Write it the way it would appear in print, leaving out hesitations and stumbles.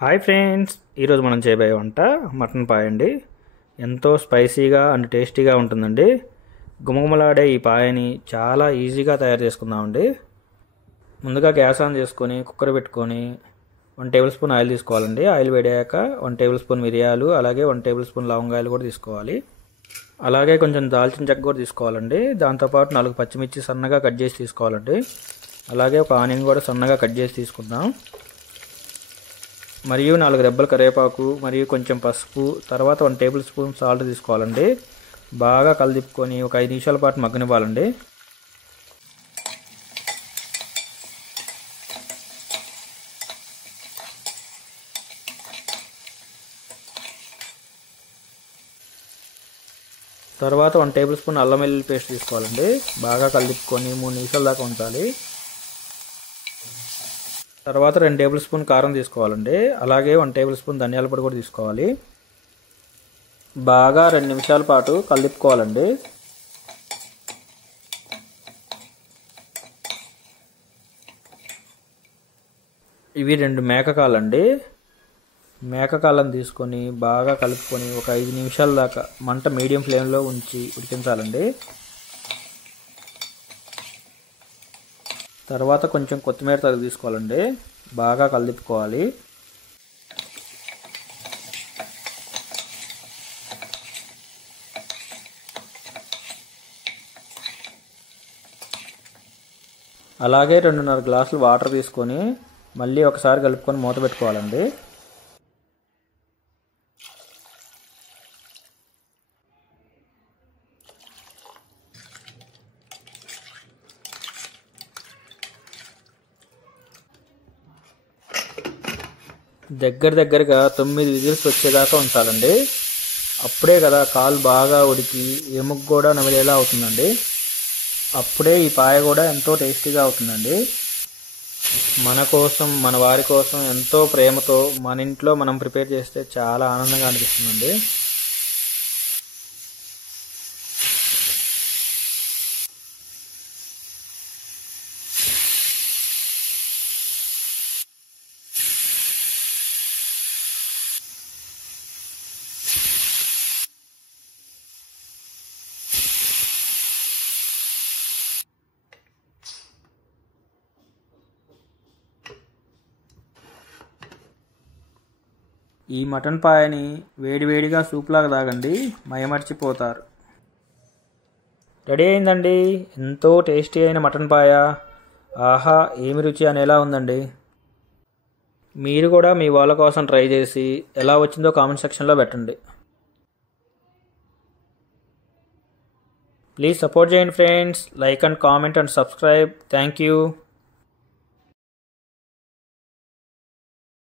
Hi friends, ఈరోజు మనం చేయబోయే వంట మటన్ పాయ అండి. ఎంతో స్పైసీగా అండ్ టేస్టీగా ఉంటుందండి. గుమగుమలాడే ఈ పాయని చాలా ఈజీగా తయారు చేసుకుందామండి. ముందుగా గ్యాస్ ఆన్ చేసుకొని కుక్కర్ పెట్టుకొని 1 టేబుల్ స్పూన్ ఆయిల్ తీసుకోవాలండి. ఆయిల్ వేడాక 1 టేబుల్ స్పూన్ మిరియాలు, అలాగే 1 టేబుల్ స్పూన్ లవంగాయలు కూడా తీసుకోవాలి. అలాగే కొంచెం దాల్చిన చెక్క కూడా తీసుకోవాలండి. దాంతోపాటు 4 పచ్చిమిర్చి సన్నగా కట్ చేసి తీసుకోవాలండి. అలాగే ఒక ఆనియన్ కూడా సన్నగా కట్ చేసి తీసుకుందాం. మరియు 4 రెబ్బల కరివేపాకు, మరియు కొంచెం పసుపు, తర్వాత 1 టేబుల్ స్పూన్ సాల్ట్ తీసుకోవాలండి. బాగా కలిదిప్పుకొని ఒక 5 నిమిషాల పాటు మగ్గనివ్వాలండి. తర్వాత 1 టేబుల్ స్పూన్ అల్లం వెల్లుల్లి పేస్ట్ తీసుకోవాలండి. బాగా కలిదిప్పుకొని 3 నిమిషాల దాకా ఉంచాలి. తర్వాత 2 టేబుల్ స్పూన్ కారం తీసుకోవాలండి. అలాగే 1 టేబుల్ స్పూన్ ధనియాల పొడి కూడా తీసుకోవాలి. బాగా 2 నిమిషాల పాటు కలిపుకోవాలండి. ఇవి 2 మేకకాలండి. మేకకాలను తీసుకొని బాగా కలుపుకొని ఒక 5 నిమిషాల దాకా మంట మీడియం ఫ్లేమ్లో ఉంచి ఉడికించాలండి. తర్వాత కొంచెం కొత్తిమీర తరుగు తీసుకోవాలండి. బాగా కలిపుకోవాలి. అలాగే 2.5 గ్లాసులు వాటర్ తీసుకొని మళ్ళీ ఒకసారి కలుపుకొని మూత పెట్టుకోవాలండి. దగ్గరగా 9 విజిల్స్ వచ్చేదాకా ఉంచాలండి. అప్పుడే కదా కాలు బాగా ఉడికి ఎముక కూడా నమిలేలా అవుతుందండి. అప్పుడే ఈ పాయ కూడా ఎంతో టేస్టీగా అవుతుందండి. మన కోసం, మన వారి కోసం ఎంతో ప్రేమతో మన ఇంట్లో మనం ప్రిపేర్ చేస్తే చాలా ఆనందంగా అనిపిస్తుందండి. ఈ మటన్ పాయని వేడివేడిగా సూప్లాగా తాగండి, మయమర్చిపోతారు. రెడీ అయిందండి ఎంతో టేస్టీ అయిన మటన్ పాయ. ఆహా, ఏమి రుచి అనేలా ఉందండి. మీరు కూడా మీ వాళ్ళ కోసం ట్రై చేసి ఎలా వచ్చిందో కామెంట్ సెక్షన్లో పెట్టండి. ప్లీజ్ సపోర్ట్ చేయండి friends. Like and comment and subscribe. Thank you.